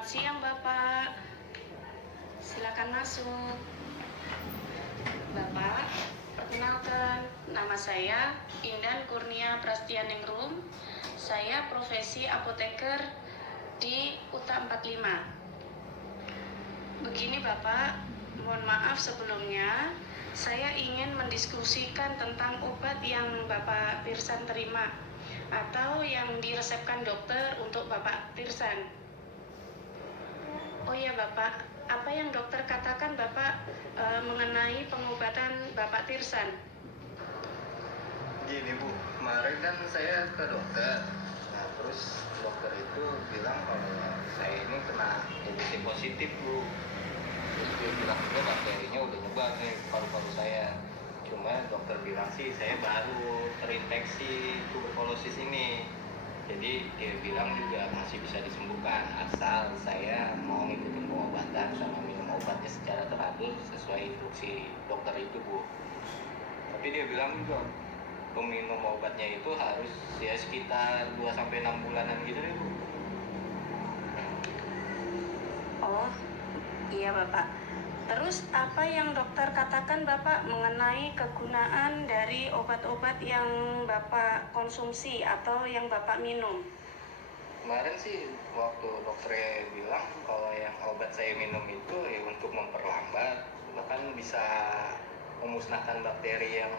Selamat siang Bapak, silakan masuk. Bapak, perkenalkan, nama saya Indan Kurnia Prastianingrum. Saya profesi apoteker di UTA 45. Begini Bapak, mohon maaf sebelumnya, saya ingin mendiskusikan tentang obat yang Bapak Tirsan terima atau yang diresepkan dokter untuk Bapak Tirsan. Oh ya Bapak, apa yang dokter katakan Bapak mengenai pengobatan Bapak Tirsan? Gini Bu, kemarin kan saya ke dokter. Nah terus dokter itu bilang kalau saya ini kena TBC positif Bu. Terus dia bilang juga bakterinya udah nyebar nih paru-paru saya. Cuma dokter bilang sih saya baru terinfeksi tuberkulosis ini. Jadi dia bilang juga masih bisa disembuhkan asal saya mau ngikutin pengobatan sama minum obatnya secara teratur sesuai instruksi dokter itu Bu. Tapi dia bilang juga peminum obatnya itu harus ya sekitar 2-6 bulanan gitu deh Bu. Oh iya Bapak. Terus apa yang dokter katakan Bapak mengenai kegunaan dari obat-obat yang Bapak konsumsi atau yang Bapak minum? Kemarin sih waktu dokternya bilang kalau yang obat saya minum itu ya untuk memperlambat bahkan bisa memusnahkan bakteri yang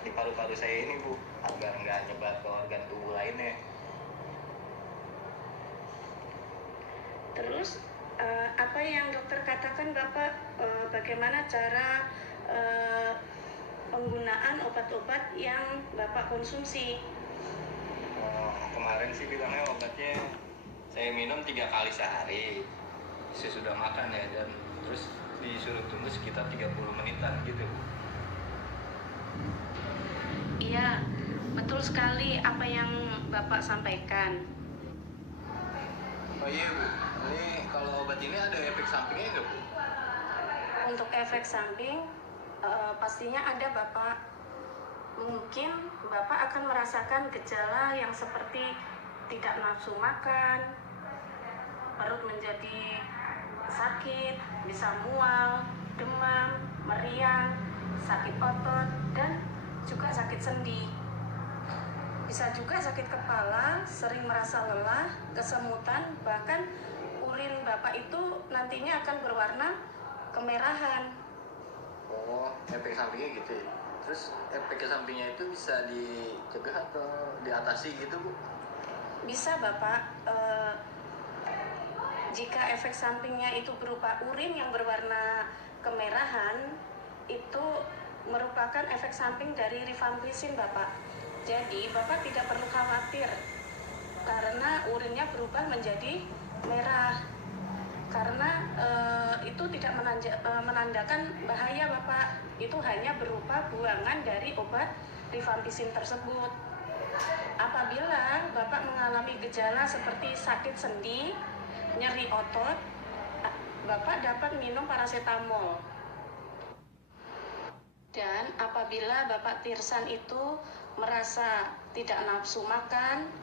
di paru-paru saya ini Bu, agar nggak nyebar ke organ tubuh lainnya. Terus apa yang dokter katakan Bapak bagaimana cara penggunaan obat-obat yang Bapak konsumsi? Kemarin sih bilangnya obatnya saya minum 3 kali sehari sesudah makan ya, dan terus disuruh tunggu sekitar 30 menitan gitu Bu. Iya, betul sekali apa yang Bapak sampaikan. Oh iya Bu, ini kalau obat ini ada efek sampingnya nggak Bu? Untuk efek samping pastinya ada Bapak. Mungkin Bapak akan merasakan gejala yang seperti tidak nafsu makan, perut menjadi sakit, bisa mual, demam, meriang, sakit otot, dan juga sakit sendi. Bisa juga sakit kepala, sering merasa lelah, kesemutan, bahkan urin Bapak itu nantinya akan berwarna kemerahan. Oh, efek sampingnya gitu ya. Terus efek sampingnya itu bisa dicegah atau diatasi gitu Bu? Bisa Bapak, jika efek sampingnya itu berupa urin yang berwarna kemerahan, itu merupakan efek samping dari rifampicin Bapak. Jadi Bapak tidak perlu khawatir karena urinnya berubah menjadi merah, karena itu tidak menandakan bahaya Bapak. Itu hanya berupa buangan dari obat rifampicin tersebut. Apabila Bapak mengalami gejala seperti sakit sendi, nyeri otot, Bapak dapat minum paracetamol. Dan apabila Bapak Tirsan itu merasa tidak nafsu makan,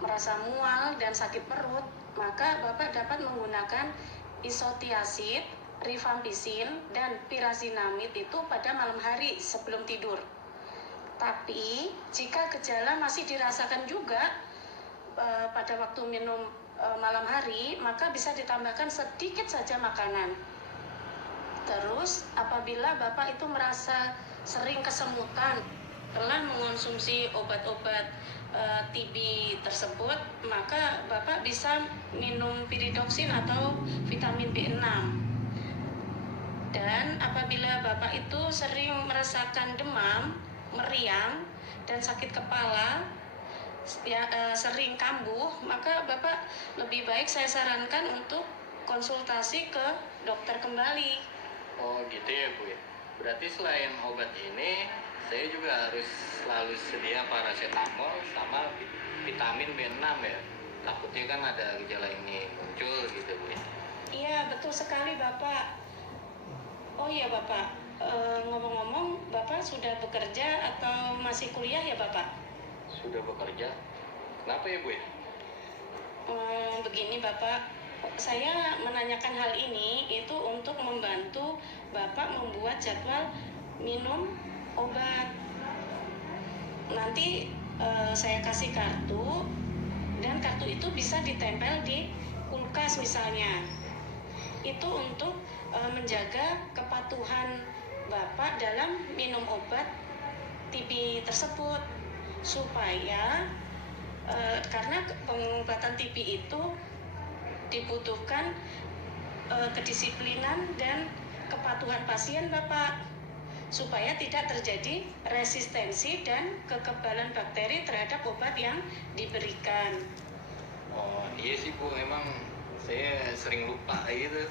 merasa mual dan sakit perut, maka Bapak dapat menggunakan isotiazid, rifampicin, dan pirazinamid itu pada malam hari sebelum tidur. Tapi jika gejala masih dirasakan juga pada waktu minum malam hari, maka bisa ditambahkan sedikit saja makanan. Terus apabila Bapak itu merasa sering kesemutan setelah mengonsumsi obat-obat TB tersebut, maka Bapak bisa minum piridoksin atau vitamin B6. Dan apabila Bapak itu sering merasakan demam, meriang, dan sakit kepala, sering kambuh, maka Bapak lebih baik saya sarankan untuk konsultasi ke dokter kembali. Oh gitu ya Bu ya. Berarti selain obat ini saya juga harus selalu sedia paracetamol sama vitamin B6 ya. Takutnya kan ada gejala ini muncul gitu Bu ya. Iya betul sekali Bapak. Oh iya Bapak, ngomong-ngomong Bapak sudah bekerja atau masih kuliah ya Bapak? Sudah bekerja. Kenapa ya Bu ya? Begini Bapak, Saya menanyakan hal ini itu untuk membantu Bapak membuat jadwal minum obat. Nanti saya kasih kartu, dan kartu itu bisa ditempel di kulkas misalnya. Itu untuk menjaga kepatuhan Bapak dalam minum obat TB tersebut, supaya karena pengobatan TB itu dibutuhkan kedisiplinan dan kepatuhan pasien Bapak, supaya tidak terjadi resistensi dan kekebalan bakteri terhadap obat yang diberikan. Oh iya sih Bu, emang saya sering lupa gitu.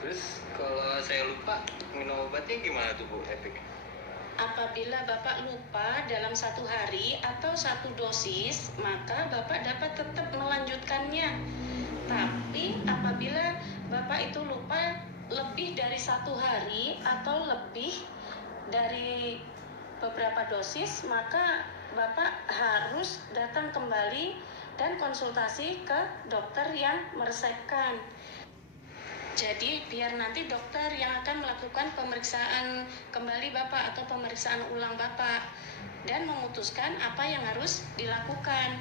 Terus kalau saya lupa minum obatnya gimana tuh Bu efeknya? Apabila Bapak lupa dalam 1 hari atau 1 dosis, maka Bapak dapat tetap melanjutkannya. Tapi apabila Bapak itu lupa lebih dari 1 hari atau lebih dari beberapa dosis, maka Bapak harus datang kembali dan konsultasi ke dokter yang meresepkan. Jadi biar nanti dokter yang akan melakukan pemeriksaan kembali Bapak atau pemeriksaan ulang Bapak dan memutuskan apa yang harus dilakukan.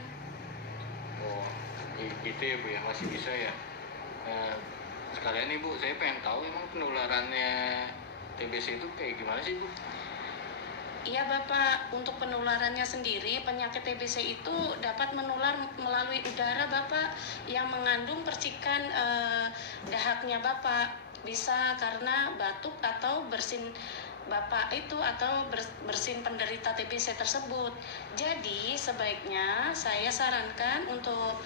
Oh gitu ya Bu ya, masih bisa ya. Sekalian nih Bu, saya pengen tahu emang penularannya TBC itu kayak gimana sih Bu? Iya Bapak, untuk penularannya sendiri penyakit TBC itu dapat menular melalui udara Bapak yang mengandung percikan dahaknya Bapak. Bisa karena batuk atau bersin Bapak itu atau bersin penderita TBC tersebut. Jadi sebaiknya saya sarankan untuk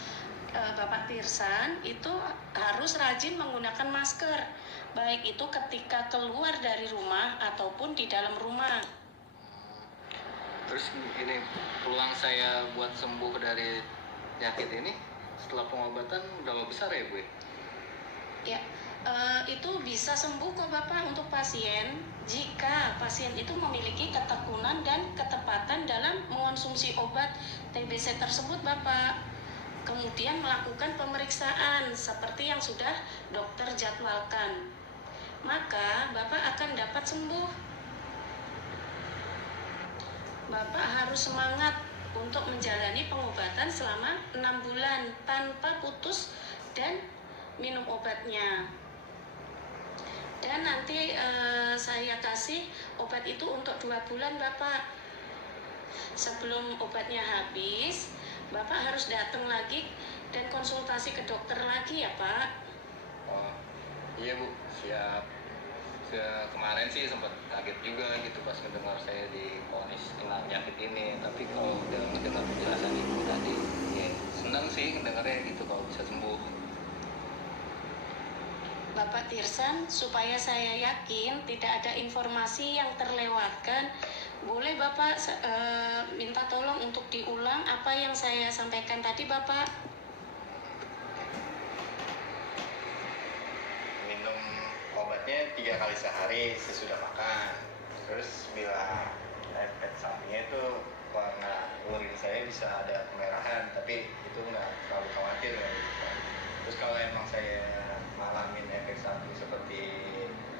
Bapak Tirsan itu harus rajin menggunakan masker, baik itu ketika keluar dari rumah ataupun di dalam rumah. Terus ini peluang saya buat sembuh dari penyakit ini setelah pengobatan berapa besar ya Bu? Ya, itu bisa sembuh kok Bapak untuk pasien jika pasien itu memiliki ketekunan dan ketepatan dalam mengonsumsi obat TBC tersebut Bapak. Kemudian melakukan pemeriksaan seperti yang sudah dokter jadwalkan. Maka Bapak akan dapat sembuh. Bapak harus semangat untuk menjalani pengobatan selama 6 bulan tanpa putus dan minum obatnya. Dan nanti saya kasih obat itu untuk 2 bulan Bapak. Sebelum obatnya habis, Bapak harus datang lagi dan konsultasi ke dokter lagi ya Pak. Oh iya Bu, siap. Kemarin sih sempat kaget juga gitu pas mendengar saya divonis kena penyakit ini, tapi kalau udah mendengar penjelasan Ibu tadi ya senang sih mendengarnya gitu kalau bisa sembuh. Bapak Tirsan, supaya saya yakin tidak ada informasi yang terlewatkan, boleh Bapak minta tolong untuk diulang apa yang saya sampaikan tadi Bapak? Minum obatnya 3 kali sehari sesudah makan. Terus bila efek sampingnya itu warna urin saya bisa ada kemerahan, tapi itu nggak terlalu khawatir ya. Terus kalau emang saya ngalamin efek samping seperti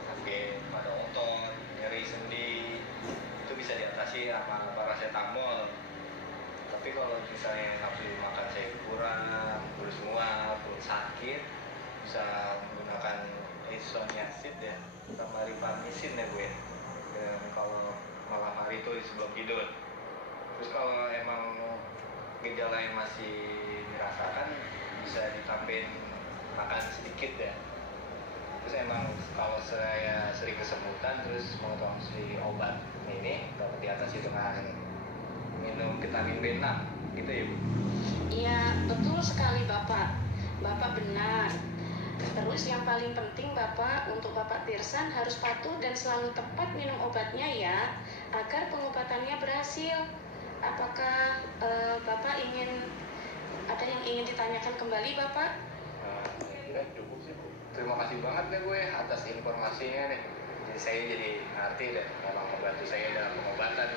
sakit pada otot, nyeri sendi, itu bisa diatasi sama paracetamol. Tapi kalau misalnya nafsu makan saya kurang, terus mual, perut sakit, bisa menggunakan isoniazid ya, sama rifampicin ya Bu ya. Dan kalau malam hari itu sebelum tidur. Terus kalau emang gejala yang masih dirasakan, bisa ditambahin makan sedikit ya. Terus emang kalau saya sering kesemutan terus mengkonsumsi obat ini dapat diatasi dengan minum vitamin B6 gitu ya Bu? Iya, betul sekali Bapak. Bapak benar. Terus yang paling penting Bapak, untuk Bapak Tirsan harus patuh dan selalu tepat minum obatnya ya, agar pengobatannya berhasil. Apakah Bapak ada yang ingin ditanyakan kembali Bapak? Ya cukup sih Bu. Terima kasih banget deh gue atas informasinya nih. Jadi saya jadi ngerti dan memang membantu saya dalam pengobatan.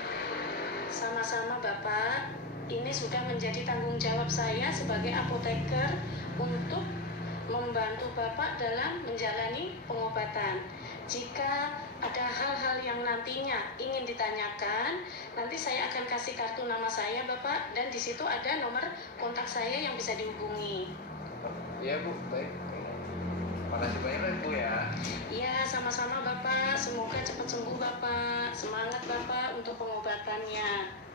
Sama-sama Bapak. ini sudah menjadi tanggung jawab saya sebagai apoteker untuk membantu Bapak dalam menjalani pengobatan. Jika ada hal-hal yang nantinya ingin ditanyakan, nanti saya akan kasih kartu nama saya Bapak, dan di situ ada nomor kontak saya yang bisa dihubungi. Iya Bu, baik. Makasih banyak Bu ya. Iya, sama-sama Bapak. Semoga cepat sembuh Bapak. Semangat Bapak untuk pengobatannya.